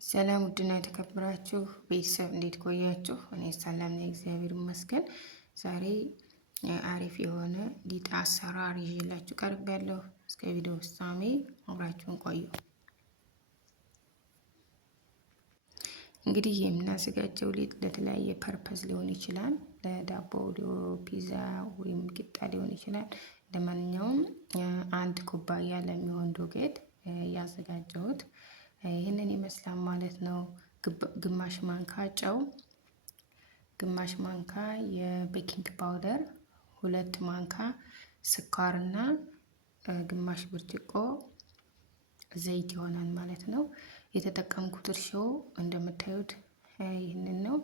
ሰላም ውድና የተከበራችሁ ቤተሰብ እንዴት ቆያችሁ? እኔ ሰላም ነኝ፣ እግዚአብሔር ይመስገን። ዛሬ አሪፍ የሆነ ሊጥ አሰራር ይዤላችሁ ቀርቤያለሁ። እስከ ቪዲዮ ፍጻሜ አብራችሁን ቆዩ። እንግዲህ የምናዘጋጀው ሊጥ ለተለያየ ፐርፐዝ ሊሆን ይችላል። ለዳቦ፣ ፒዛ ወይም ቂጣ ሊሆን ይችላል። ለማንኛውም አንድ ኩባያ ለሚሆን ዱቄት ያዘጋጀሁት ይህንን ይመስላል ማለት ነው። ግማሽ ማንካ ጨው፣ ግማሽ ማንካ የቤኪንግ ፓውደር፣ 2 ማንካ ስኳርና ግማሽ ብርጭቆ ዘይት ይሆናል ማለት ነው። የተጠቀምኩት እርሾ እንደምታዩት ይህንን ነው።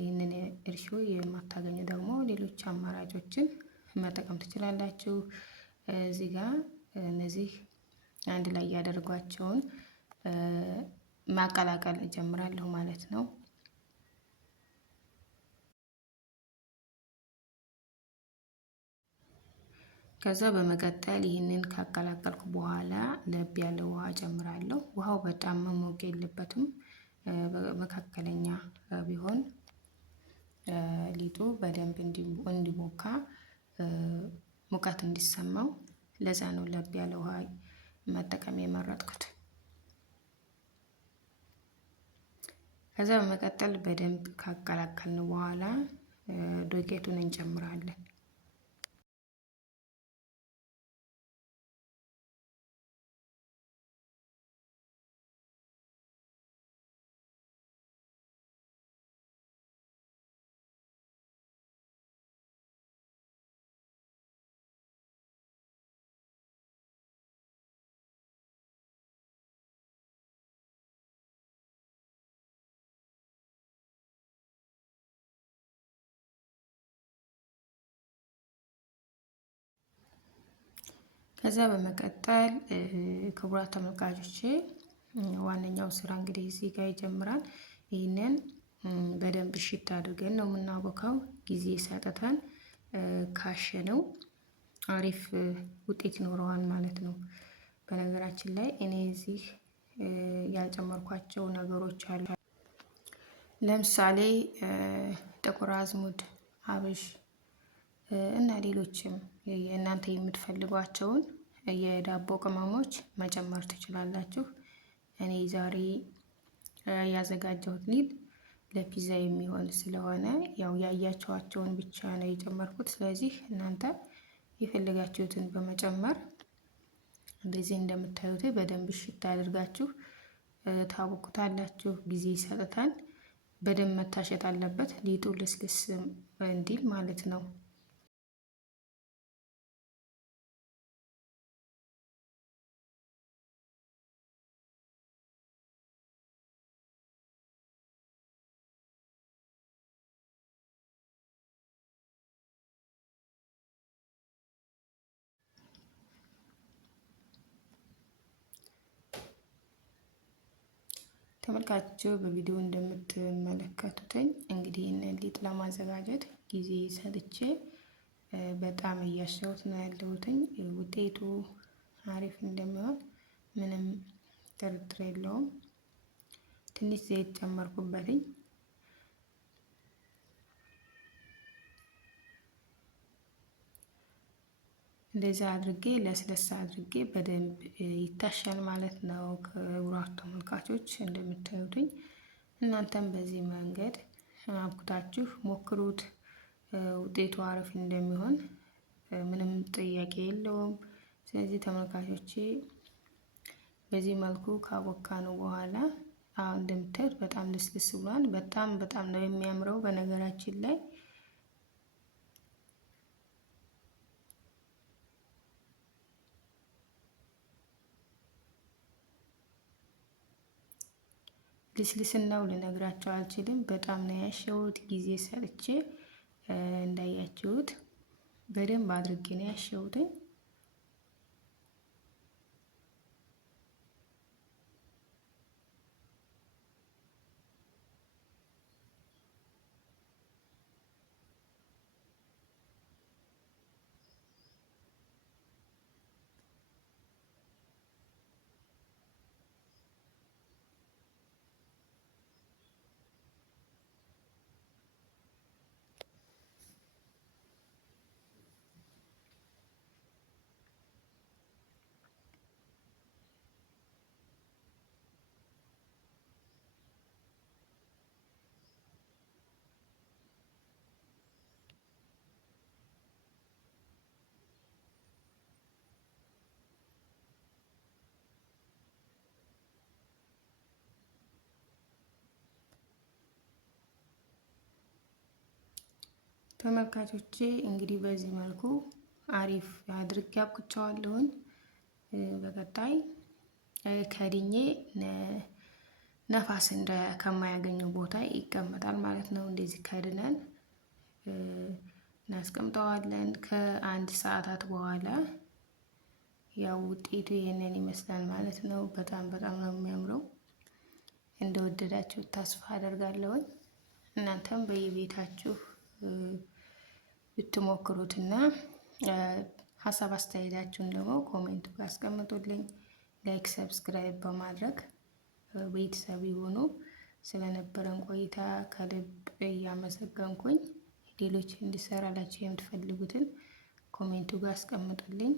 ይህንን እርሾ የማታገኙ ደግሞ ሌሎች አማራጮችን መጠቀም ትችላላችሁ። እዚህ ጋር እነዚህ አንድ ላይ ያደርጓቸውን ማቀላቀል እጀምራለሁ ማለት ነው። ከዛ በመቀጠል ይህንን ካቀላቀልኩ በኋላ ለብ ያለ ውሃ እጨምራለሁ። ውሃው በጣም መሞቅ የለበትም፣ መካከለኛ ቢሆን ሊጡ በደንብ እንዲቦካ ሙቀት እንዲሰማው፣ ለዛ ነው ለብ ያለ ውሃ መጠቀም የመረጥኩት። ከዛ በመቀጠል በደንብ ካቀላቀልን በኋላ ዱቄቱን እንጨምራለን። ከዛ በመቀጠል ክቡራት ተመልካቾቼ ዋነኛው ስራ እንግዲህ እዚህ ጋር ይጀምራል። ይህንን በደንብ እሽት አድርገን ነው የምናቦካው። ጊዜ ሰጥተን ካሸነው አሪፍ ውጤት ይኖረዋል ማለት ነው። በነገራችን ላይ እኔ እዚህ ያልጨመርኳቸው ነገሮች አሉ። ለምሳሌ ጥቁር አዝሙድ፣ አብሽ እና ሌሎችም እናንተ የምትፈልጓቸውን የዳቦ ቅመሞች መጨመር ትችላላችሁ። እኔ ዛሬ ያዘጋጀሁት ሊጥ ለፒዛ የሚሆን ስለሆነ ያው ያያችኋቸውን ብቻ ነው የጨመርኩት። ስለዚህ እናንተ የፈለጋችሁትን በመጨመር እንደዚህ እንደምታዩት በደንብ እሽት አድርጋችሁ ታቦኩታላችሁ። ጊዜ ይሰጣል። በደንብ መታሸት አለበት ሊጡ ልስልስ እንዲል ማለት ነው። ተመልካቾች በቪዲዮ እንደምትመለከቱትኝ እንግዲህ ይህንን ሊጥ ለማዘጋጀት ጊዜ ሰጥቼ በጣም እያሸሁት ነው ያለሁትኝ። ውጤቱ አሪፍ እንደሚሆን ምንም ጥርጥር የለውም። ትንሽ ዘይት ጨመርኩበትኝ። እንደዚህ አድርጌ ለስለሳ አድርጌ በደንብ ይታሻል ማለት ነው። ክቡራት ተመልካቾች እንደምታዩትኝ እናንተም በዚህ መንገድ አብኩታችሁ ሞክሩት። ውጤቱ አሪፍ እንደሚሆን ምንም ጥያቄ የለውም። ስለዚህ ተመልካቾቼ በዚህ መልኩ ካቦካነው በኋላ አሁን እንደምታዩት በጣም ልስልስ ብሏል። በጣም ነው የሚያምረው በነገራችን ላይ ልስልስናው ልነግራቸው አልችልም። በጣም ነው ያሸሁት ጊዜ ሰጥቼ እንዳያችሁት በደንብ አድርጌ ነው ያሸሁት። ተመልካቾቼ እንግዲህ በዚህ መልኩ አሪፍ አድርጌ አብቅቸዋለሁኝ። በቀጣይ ከድኜ ነፋስ ከማያገኘው ቦታ ይቀመጣል ማለት ነው። እንደዚህ ከድነን እናስቀምጠዋለን። ከአንድ ሰዓታት በኋላ ያው ውጤቱ ይሄንን ይመስላል ማለት ነው። በጣም ነው የሚያምረው። እንደወደዳችሁ ተስፋ አደርጋለሁኝ። እናንተም በየቤታችሁ ብትሞክሩትና ሀሳብ አስተያየታችሁን ደግሞ ኮሜንት ጋር አስቀምጡልኝ። ላይክ ሰብስክራይብ በማድረግ ቤተሰብ ይሁኑ። ስለነበረን ቆይታ ከልብ እያመሰገንኩኝ ሌሎች እንዲሰራላችሁ የምትፈልጉትን ኮሜንቱ ጋር አስቀምጡልኝ።